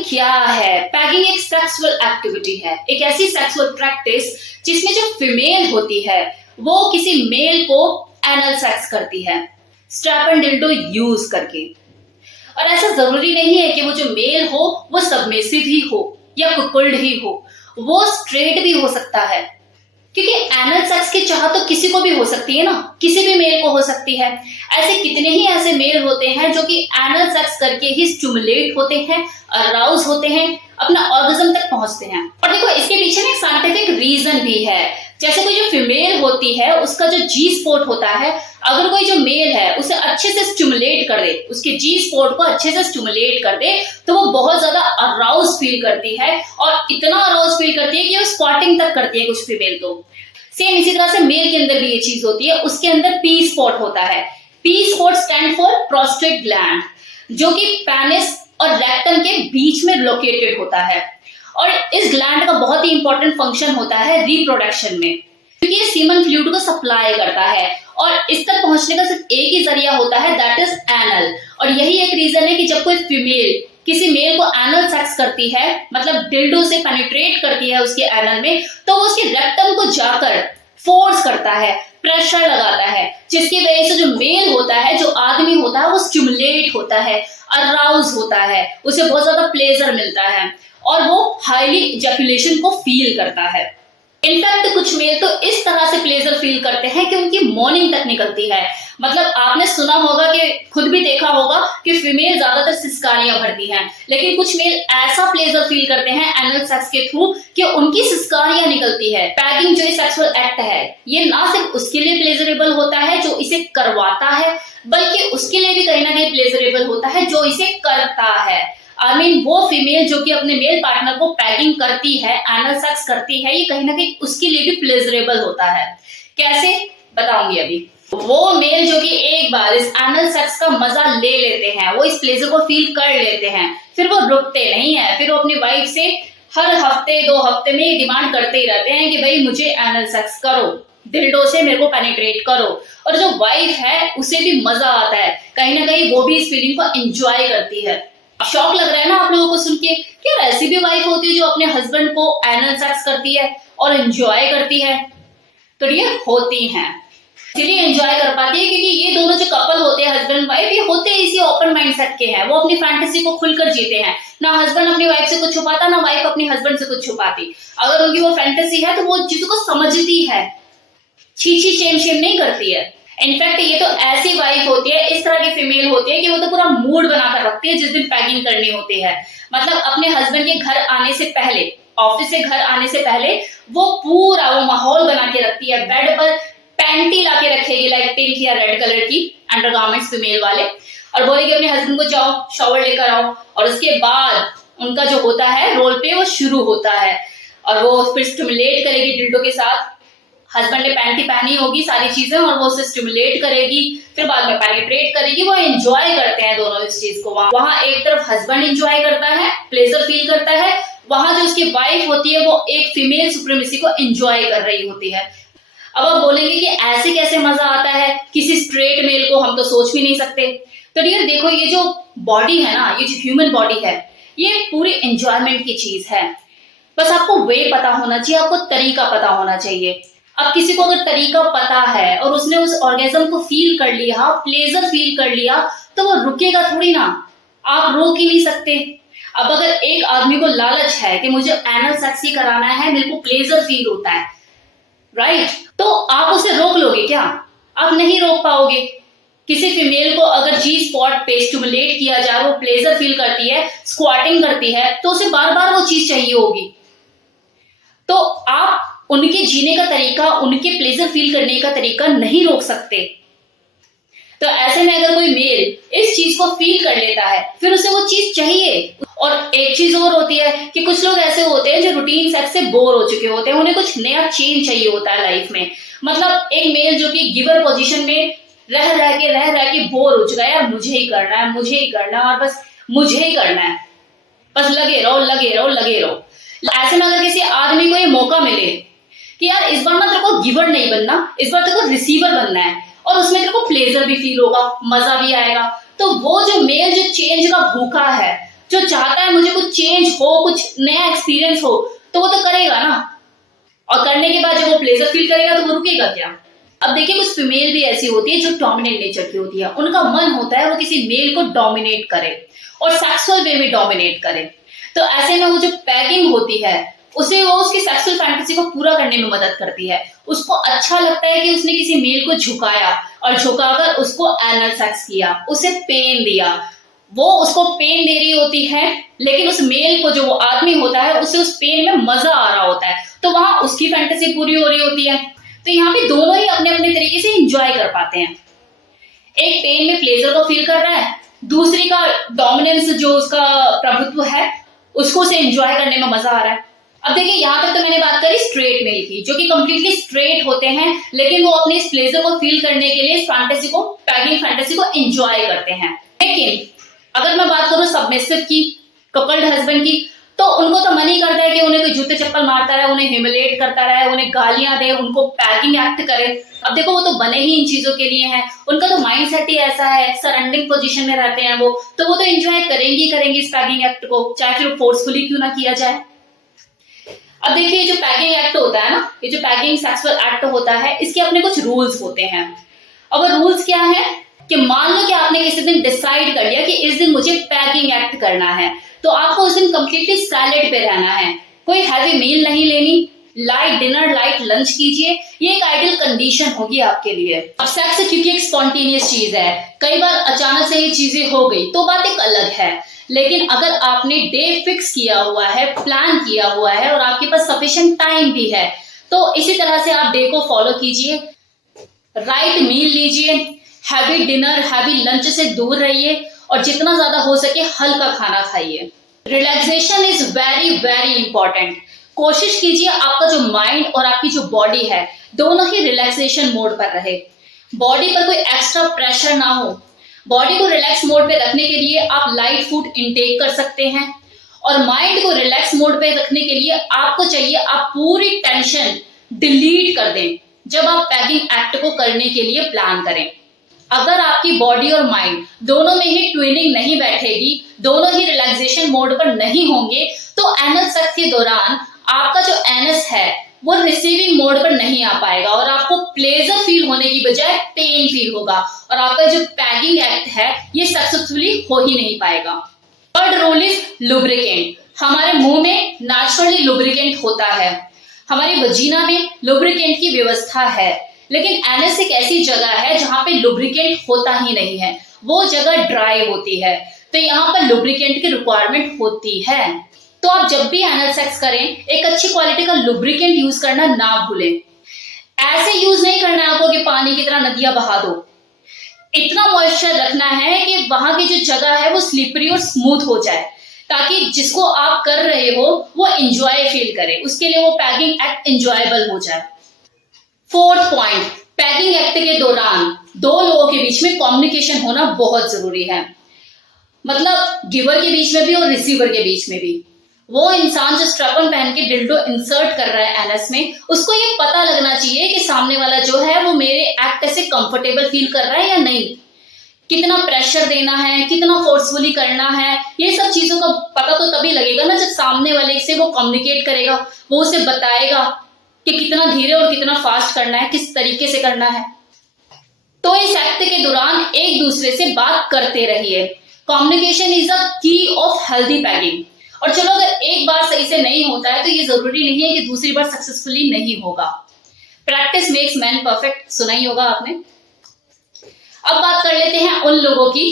Paging क्या है? Paging एक सेक्सुअल एक्टिविटी है, एक ऐसी सेक्सुअल प्रैक्टिस जिसमें जो फीमेल होती है वो किसी मेल को एनल सेक्स करती है स्ट्रैप एंड डिल्डो यूज करके। और ऐसा जरूरी नहीं है कि वो जो मेल हो वो सबमिसिव ही हो या कुकुल्ड ही हो, वो स्ट्रेट भी हो सकता है, क्योंकि एनल सेक्स की चाह तो किसी को भी हो सकती है ना, किसी भी मेल को हो सकती है। ऐसे कितने ही ऐसे मेल होते हैं जो कि एनल सेक्स करके ही स्टिमुलेट होते हैं, अराउज होते हैं, अपना ऑर्गेज्म तक पहुंचते हैं। और देखो इसके पीछे ना एक साइंटिफिक रीजन भी है। जैसे कोई जो फीमेल होती है उसका जो जी स्पॉट होता है, अगर कोई जो मेल है उसे अच्छे से स्टिमुलेट कर दे, उसके जी स्पॉट को अच्छे से स्टिमुलेट कर दे, तो वो बहुत ज्यादा अराउज फील करती है, और इतना अराउज फील करती है कि वो स्क्वाटिंग तक करती है कुछ फीमेल तो। सेम इसी तरह से मेल के अंदर भी ये चीज होती है, उसके अंदर पी स्पॉट होता है। P spot stand for prostate gland, जो कि पेनिस और रेक्टम के बीच में लोकेटेड होता है। और इस ग्लैंड का बहुत ही इंपॉर्टेंट फंक्शन होता है रिप्रोडक्शन में, क्योंकि ये सीमन फ्लूइड को सप्लाई करता है, और इस तक पहुंचने का सिर्फ एक ही जरिया होता है, दैट इज एनल। और यही एक रीजन है कि जब कोई फीमेल किसी मेल को एनल सेक्स करती है, मतलब डिल्डो से पेनिट्रेट करती है उसके एनल में, तो वो उसके रेक्टम को जाकर फोर्स करता है, प्रेशर लगाता है, जिसकी वजह से जो मेल होता है, जो आदमी होता है, वो स्टिमुलेट होता है, अराउज होता है, उसे बहुत ज्यादा प्लेजर मिलता है, और वो हाईली इजैकुलेशन को फील करता है। इनफैक्ट कुछ मेल तो इस तरह से प्लेजर फील करते हैं कि उनकी मॉर्निंग तक निकलती है। मतलब आपने सुना होगा कि खुद भी देखा होगा कि फीमेल ज्यादातर सिस्कारियां भरती हैं, लेकिन कुछ मेल ऐसा प्लेजर फील करते हैं एनल सेक्स के थ्रू कि उनकी सिस्कारियां निकलती है। पैगिंग जो सेक्सुअल एक्ट है, ये ना सिर्फ उसके लिए प्लेजरेबल होता है जो इसे करवाता है, बल्कि उसके लिए भी कहीं ना कहीं प्लेजरेबल होता है जो इसे करता है। आई मीन वो फीमेल जो कि अपने मेल पार्टनर को पैगिंग करती है, एनल सेक्स करती है, ये कहीं ना कहीं उसके लिए भी प्लेजरेबल होता है। कैसे बताऊंगी अभी। वो मेल जो कि एक बार इस एनल सेक्स का मजा ले लेते हैं, वो इस प्लेजर को फील कर लेते हैं, फिर वो रुकते नहीं है, फिर वो अपनी वाइफ से हर हफ्ते 2 हफ्ते में डिमांड करते ही रहते हैं कि भाई मुझे एनल सेक्स करो, डिल्डो से मेरे को पेनिट्रेट करो। और जो वाइफ है उसे भी मजा आता है, कहीं ना कहीं वो भी इस फीलिंग को एंजॉय करती है। शौक लग रहा है ना आप लोगों को सुन के कि ऐसी भी वाइफ होती है जो अपने हस्बैंड को एनल सेक्स करती है और एंजॉय करती है? तो ये होती हैं, इसलिए एंजॉय कर पाती है क्योंकि ये दोनों जो कपल होते हैं हस्बैंड वाइफ, ये होते इसी ओपन माइंडसेट के हैं। वो अपनी फैंटेसी को खुलकर जीते हैं, ना हस्बैंड अपनी वाइफ से कुछ छुपाता, ना वाइफ अपनी हस्बैंड से कुछ छुपाती। अगर उनकी वो फैंटेसी है तो वो चीजों को समझती है, छीछी शेम शेम नहीं करती है। इनफैक्ट ये तो ऐसी वाइफ होती है, इस तरह की फीमेल होती है कि वो तो पूरा मूड बनाकर रखती है जिस दिन पैगिंग करनी होती है। मतलब अपने हस्बैंड के घर आने से पहले, ऑफिस से घर आने से पहले वो पूरा वो माहौल बना के रखती है। बेड पर पैंटी ला के रखेगी, लाइक पिंक या रेड कलर की अंडरगारमेंट्स फीमेल वाले, और बोलेगी अपने हस्बैंड को जाओ शॉवर लेकर आओ, और उसके बाद उनका जो होता है रोल पे वो शुरू होता है, और वो फिर स्टिमुलेट करेगी डिल्डो के साथ। हस्बैंड ने पैंटी पहनी होगी, सारी चीजें, और वो उसे स्टिमुलेट करेगी, फिर बाद में पेनिट्रेट करेगी। वो एंजॉय करते हैं दोनों इस चीज को। वहां एक तरफ हस्बैंड एंजॉय करता है, प्लेजर फील करता है, वहां जो उसकी वाइफ होती है वो एक फीमेल सुप्रीमेसी को एंजॉय कर रही होती है। अब आप बोलेंगे कि ऐसे कैसे मजा आता है, किसी स्ट्रेट मेल को हम तो सोच भी नहीं सकते। तो डियर देखो, ये जो बॉडी है ना, ये जो ह्यूमन बॉडी है, ये पूरी एंजॉयमेंट की चीज है। बस आपको वे पता होना चाहिए, आपको तरीका पता होना चाहिए। अब किसी को अगर तरीका पता है और उसने उस ऑर्गेज्म को फील कर लिया, प्लेजर फील कर लिया, तो वो रुकेगा थोड़ी ना, आप रोक ही नहीं सकते। अब अगर एक आदमी को लालच है कि मुझे एनल सेक्स ही कराना है, मेरे को प्लेजर फील होता है, राइट, तो आप उसे रोक लोगे क्या? आप नहीं रोक पाओगे। किसी फीमेल को अगर जी स्पॉट पे स्टिमुलेट किया जाए, वो प्लेजर फील करती है, स्क्वाटिंग करती है, तो उसे बार बार वो चीज चाहिए होगी। तो आप उनके जीने का तरीका, उनके प्लेजर फील करने का तरीका नहीं रोक सकते। तो ऐसे में अगर कोई मेल इस चीज को फील कर लेता है, फिर उसे वो चीज चाहिए। और एक चीज और होती है कि कुछ लोग ऐसे होते हैं जो रूटीन सेक्स से बोर हो चुके होते हैं, उन्हें कुछ नया चेंज चाहिए होता है लाइफ में। मतलब एक मेल जो कि गिवर पोजीशन में रह रह के बोर हो चुका है, यार मुझे ही करना है, मुझे ही करना है, और बस मुझे ही करना है, बस लगे रहो लगे रहो लगे रहो। ऐसे में अगर किसी आदमी को ये मौका मिले कि यार इस बार ना तेरे को गिवर नहीं बनना, इस बार तेरे को रिसीवर बनना है, और उसमें तेरे को प्लेजर भी फील होगा, मजा भी आएगा, तो वो जो मेल जो चेंज का भूखा है, जो चाहता है मुझे कुछ चेंज हो, कुछ नया एक्सपीरियंस हो, तो वो तो करेगा ना। और करने के बाद जब वो प्लेजर फील करेगा तो वो रुकेगा क्या। अब देखिए कुछ फीमेल भी ऐसी होती है जो डोमिनेंट नेचर की होती है, उनका मन होता है वो किसी मेल को डोमिनेट करे और सेक्सुअल वे में डोमिनेट करे। तो ऐसे में वो जो पैगिंग होती है उसे वो उसकी सेक्सुअल फैंटेसी को पूरा करने में मदद करती है। उसको अच्छा लगता है कि उसने किसी मेल को झुकाया और झुकाकर उसको एनल सेक्स किया, उसे पेन दिया। वो उसको पेन दे रही होती है, लेकिन उस मेल को, जो वो आदमी होता है, उसे उस पेन में मजा आ रहा होता है, तो वहां उसकी फैंटेसी पूरी हो रही होती है। तो यहाँ पे दोनों ही अपने अपने तरीके से एंजॉय कर पाते हैं। एक पेन में प्लेजर को फील कर रहा है, दूसरी का डोमिनेंस, जो उसका प्रभुत्व है, उसको उसे एंजॉय करने में मजा आ रहा है। अब देखिए यहाँ तक तो मैंने बात करी स्ट्रेट मेल की, जो कि कंप्लीटली स्ट्रेट होते हैं, लेकिन वो अपने इस प्लेजर को फील करने के लिए इस फैंटेसी को, पैगिंग फैंटेसी को एंजॉय करते हैं। लेकिन अगर मैं बात करूं सबमिसिव की, कपल्ड हस्बैंड की, तो उनको तो मन ही करता है कि उन्हें कोई जूते चप्पल मारता रहे, उन्हें ह्यूमिलेट करता रहे, उन्हें गालियां दे, उनको पैगिंग एक्ट करे। अब देखो वो तो बने ही इन चीजों के लिए हैं, उनका तो माइंड सेट ही ऐसा है, सरेंडिंग पोजीशन में रहते हैं वो तो एंजॉय करेंगे इस पैगिंग एक्ट को, चाहे फिर फोर्सफुली क्यों ना किया जाए। अब देखिए जो पैगिंग एक्ट होता है ना, ये जो पैगिंग सेक्सुअल एक्ट होता है, इसके अपने कुछ रूल्स होते हैं। अब रूल्स क्या है कि मान लो कि आपने किसी दिन डिसाइड कर लिया कि इस दिन मुझे पैगिंग एक्ट करना है, तो आपको उस दिन कंप्लीटली सैलेड पे रहना है, कोई हैवी मील नहीं लेनी, लाइट डिनर, लाइट लंच कीजिए। ये एक आइडियल कंडीशन होगी आपके लिए। अब सेक्स क्योंकि एक स्पॉन्टेनियस चीज है, कई बार अचानक से ये चीजें हो गई तो बात एक अलग है, लेकिन अगर आपने डे फिक्स किया हुआ है, प्लान किया हुआ है और आपके पास सफिशिएंट टाइम भी है, तो इसी तरह से आप डे को फॉलो कीजिए। राइट मील लीजिए, हैवी डिनर, हैवी लंच से दूर रहिए और जितना ज्यादा हो सके हल्का खाना खाइए। Relaxation is very very important. कोशिश कीजिए आपका जो माइंड और आपकी जो बॉडी है, दोनों ही रिलैक्सेशन मोड पर रहे। बॉडी पर कोई एक्स्ट्रा प्रेशर ना हो। बॉडी को रिलैक्स मोड पे रखने के लिए आप लाइट फूड इंटेक कर सकते हैं, और माइंड को रिलैक्स मोड पे रखने के लिए आपको चाहिए आप पूरी टेंशन डिलीट कर दें जब आप पैगिंग एक्ट को करने के लिए प्लान करें। अगर आपकी बॉडी और माइंड दोनों में ही ट्विनिंग नहीं बैठेगी, दोनों ही रिलैक्सेशन मोड पर नहीं होंगे, तो एनल सेक्स के दौरान आपका जो एनस है वो रिसीविंग मोड पर नहीं आ पाएगा और आपको प्लेजर फील होने की बजाय पेन फील होगा और आपका जो पैगिंग एक्ट है ये सक्सेसफुली हो ही नहीं पाएगा। Third rule is lubricant. हमारे मुंह में नेचुरली लुब्रिकेंट होता है, हमारी वजीना में लुब्रिकेंट की व्यवस्था है, लेकिन एनस एक ऐसी जगह है जहां पे लुब्रिकेंट होता ही नहीं है, वो जगह ड्राई होती है, तो यहाँ पर लुब्रिकेंट की रिक्वायरमेंट होती है। तो आप जब भी एनल सेक्स करें एक अच्छी क्वालिटी का लुब्रिकेंट यूज करना ना भूलें। ऐसे यूज नहीं करना है आपको कि पानी की तरह नदियां बहा दो। इतना मॉइस्चर रखना है कि वहां की जो जगह है वो स्लिपरी और स्मूथ हो जाए, ताकि जिसको आप कर रहे हो वो एंजॉय फील करे, उसके लिए वो पैगिंग एक्ट एंजॉयबल हो जाए। फोर्थ पॉइंट, पैगिंग एक्ट के दौरान दो लोगों के बीच में कम्युनिकेशन होना बहुत जरूरी है। मतलब गिवर के बीच में भी और रिसीवर के बीच में भी। वो इंसान जो स्ट्रैपन पहन के डिल्डो इंसर्ट कर रहा है एनस में, उसको ये पता लगना चाहिए कि सामने वाला जो है वो मेरे एक्ट से कंफर्टेबल फील कर रहा है या नहीं, कितना प्रेशर देना है, कितना फोर्सफुली करना है, ये सब चीजों का पता तो तभी लगेगा ना जब सामने वाले से वो कम्युनिकेट करेगा, वो उसे बताएगा कि कितना धीरे और कितना फास्ट करना है, किस तरीके से करना है। तो इस एक्ट के दौरान एक दूसरे से बात करते रहिए। कम्युनिकेशन इज अ की ऑफ हेल्दी पैगिंग। और चलो अगर एक बार सही से नहीं होता है तो ये जरूरी नहीं है कि दूसरी बार सक्सेसफुली नहीं होगा। प्रैक्टिस मेक्स मैन परफेक्ट, सुना ही होगा आपने। अब बात कर लेते हैं उन लोगों की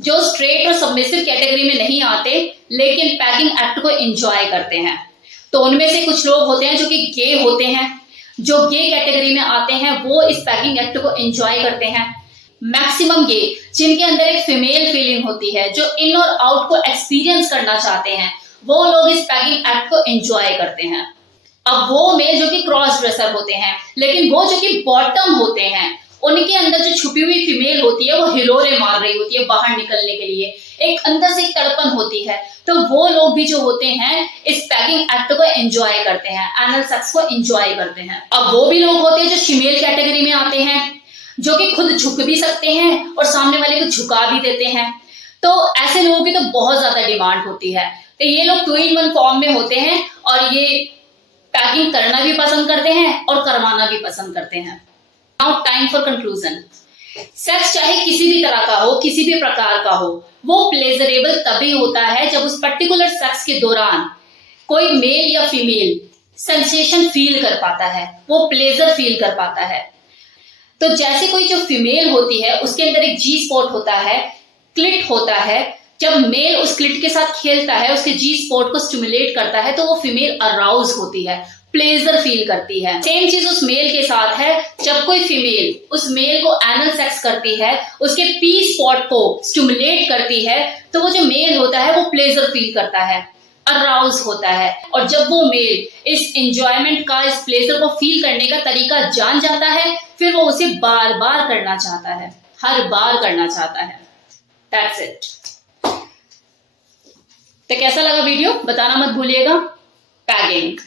जो स्ट्रेट और सबमिसिव कैटेगरी में नहीं आते लेकिन पैगिंग एक्ट को एंजॉय करते हैं। तो उनमें से कुछ लोग होते हैं जो कि गे होते हैं, जो गे कैटेगरी में आते हैं वो इस पैगिंग एक्ट को एंजॉय करते हैं। मैक्सिमम गे जिनके अंदर एक फीमेल फीलिंग होती है, जो इन और आउट को एक्सपीरियंस करना चाहते हैं, वो लोग इस पैगिंग एक्ट को एंजॉय करते हैं। अब वो मेल जो कि क्रॉस ड्रेसर होते हैं, लेकिन वो जो कि बॉटम होते हैं, उनके अंदर जो छुपी हुई फीमेल होती है वो हिलोरे मार रही होती है बाहर निकलने के लिए, एक अंदर से एक तड़पन होती है। तो वो लोग भी जो होते हैं इस पैगिंग एक्ट को एंजॉय करते हैं, एनल सेक्स को एंजॉय करते हैं। अब वो भी लोग होते हैं जो फीमेल कैटेगरी में आते हैं, जो कि खुद झुक भी सकते हैं और सामने वाले को झुका भी देते हैं। तो ऐसे लोगों की तो बहुत ज्यादा डिमांड होती है। तो ये लोग 2 in 1 फॉर्म में होते हैं और ये टैगिंग करना भी पसंद करते हैं और करवाना भी पसंद करते हैं। Now time for conclusion. Sex चाहे किसी भी तरह का हो, किसी भी प्रकार का हो, वो प्लेजरेबल तभी होता है जब उस पर्टिकुलर सेक्स के दौरान कोई मेल या फीमेल सेंसेशन फील कर पाता है, वो प्लेजर फील कर पाता है। तो जैसे कोई जो फीमेल होती है उसके अंदर एक जी स्पॉट होता है, क्लिट होता है। जब मेल उस क्लिट के साथ खेलता है, उसके जी स्पॉट को स्टिमुलेट करता है, तो वो फीमेल अराउज होती है, प्लेजर फील करती है। सेम चीज उस मेल के साथ है। जब कोई फीमेल उस मेल को एनल सेक्स करती है, उसके पी स्पॉट को स्टिमुलेट करती है, तो वो जो मेल होता है वो प्लेजर फील करता है, अराउज होता है। और जब वो मेल इस एंजॉयमेंट का, इस प्लेजर को फील करने का तरीका जान जाता है, फिर वो उसे बार बार करना चाहता है, हर बार करना चाहता है। That's it. तो कैसा लगा वीडियो बताना मत भूलिएगा। टैगिंग।